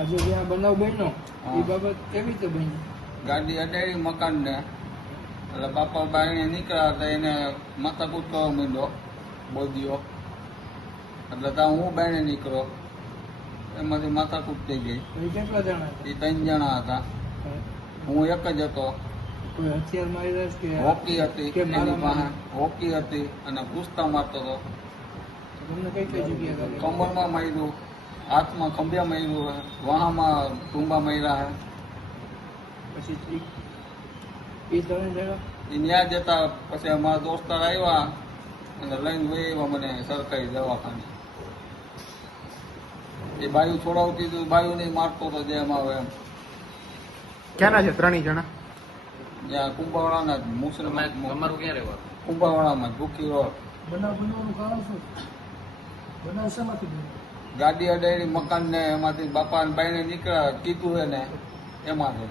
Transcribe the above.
આજે જે આ બનાવ બન્યો હા. એ બાબત કેવી રીતે બની? ગાડી અડાડી મકાનને એટલે બાપા બાઈને નીકળ્યા હતા એને માથાકૂટ કરવા માંડ્યો બોધ્યો એટલે ત્યાં હું બાઈને નીકળ્યો એમાંથી માથાકૂટ થઈ ગઈ. એ કેટલા જણા એ 3 જણા હતા, હતા? હું એક જ હતો. કોઈ હથિયાર માર્યા છે કે હોકી હતી કે એની પાસે, મારામારી? હોકી હતી અને પૂછતા મારતો હતો. તમને કઈ કઈ જગ્યાએ લાગે? કમરમાં માર્યું, હાથમાં ખંભિયા માર્યું હે, વાહામાં ટૂંબા માર્યા હે. પછી એ ત્રણ જણા એ ન્યા જતા પછી અમારા દોસ્તાર આવ્યા અને લઈને વહી આવ્યા મને સરકારી દવાખાને. એ બાયું છોડાવતી હતું, બાયું નહીં મારતો હતો જેમ આવે એમ. ક્યાંના છે ત્રણેય જણા? ત્યાં કુંભાવાળાના જ મુસ્લિમ તમારું ક્યાં રહેવાનું? કુંભાવાળામાં ભૂખી રોડ. બનાવ બનવાનું કારણ શું? બનાવ શેમાંથી બન્યો? ગાડી અડાડી મકાન ને એમાંથી બાપા ને બાઈને નીકળ્યા કીધું એને એમાંથી